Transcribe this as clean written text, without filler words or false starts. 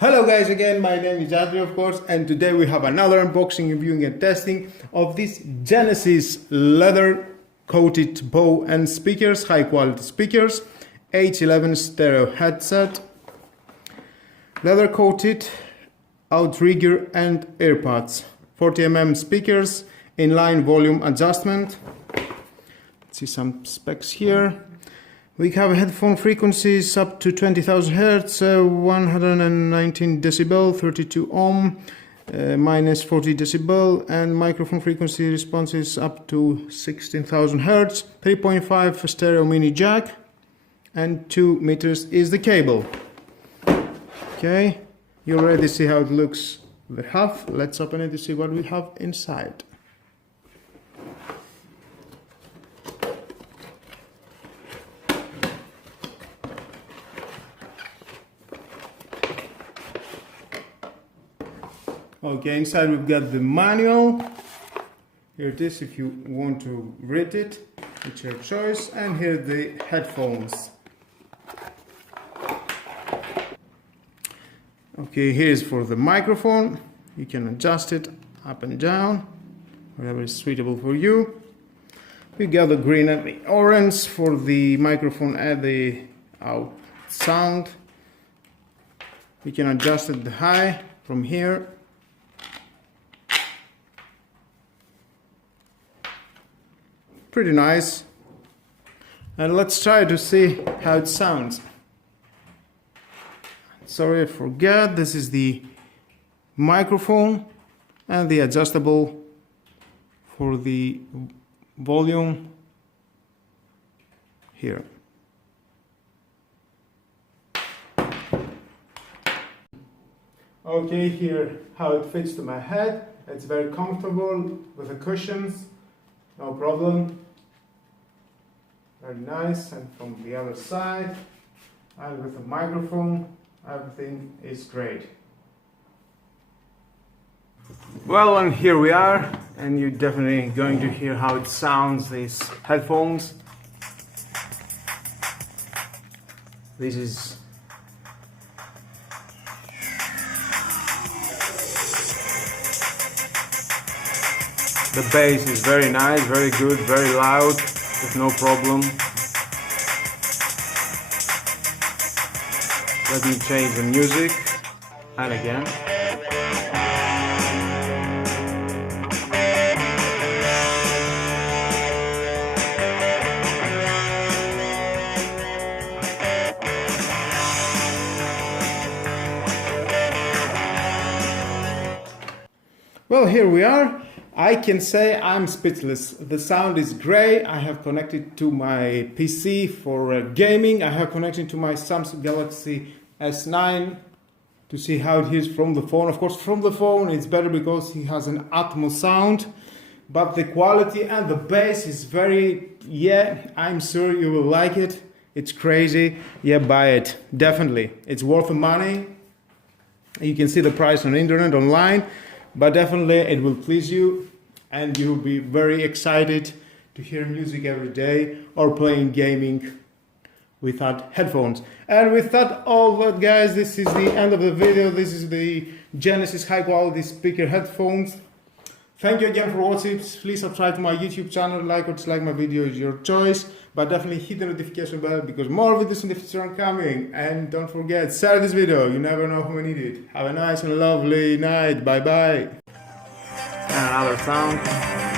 Hello guys, again, my name is Andrew, of course, and today we have another unboxing, reviewing and testing of this Genesis leather coated bow and speakers, high quality speakers, H11 stereo headset, leather coated outrigger and earpods, 40mm speakers, inline volume adjustment. Let's see some specs here. We have headphone frequencies up to 20,000 Hz, 119 decibel, 32 ohm, minus 40 decibel, and microphone frequency responses up to 16,000 Hz, 3.5 stereo mini jack, and 2 meters is the cable. Okay, you already see how it looks the half. Let's open it to see what we have inside. Okay, inside we've got the manual. Here it is if you want to read it, it's your choice. And here the headphones. Okay, here's for the microphone. You can adjust it up and down, whatever is suitable for you. We got the green and the orange for the microphone and the sound. You can adjust it the high from here. Pretty nice. And let's try to see how it sounds. Sorry, I forgot, this is the microphone and the adjustable for the volume here. Okay, here how it fits to my head. It's very comfortable with the cushions, no problem. Very nice. And from the other side, and with the microphone, everything is great. Well, and here we are, and you're definitely going to hear how it sounds, these headphones. This is the bass is very nice, very good, very loud, with no problem. Let me change the music, and again. Well, here we are. I can say I'm speechless. The sound is great. I have connected to my PC for gaming. I have connected to my Samsung Galaxy S9 to see how it is from the phone. Of course, from the phone it's better because it has an Atmos sound, but the quality and the bass is very, I'm sure you will like it. It's crazy. Yeah, buy it. Definitely. It's worth the money. You can see the price on the internet, online, but definitely it will please you and you'll be very excited to hear music every day or playing gaming without headphones. And with that, all that, guys, this is the end of the video. This is the Genesis high quality speaker headphones. Thank you again for watching. Please subscribe to my YouTube channel, like or dislike my video is your choice, but definitely hit the notification bell because more videos in the future are coming. And don't forget, share this video, you never know who may need it. Have a nice and lovely night. Bye bye. And another sound.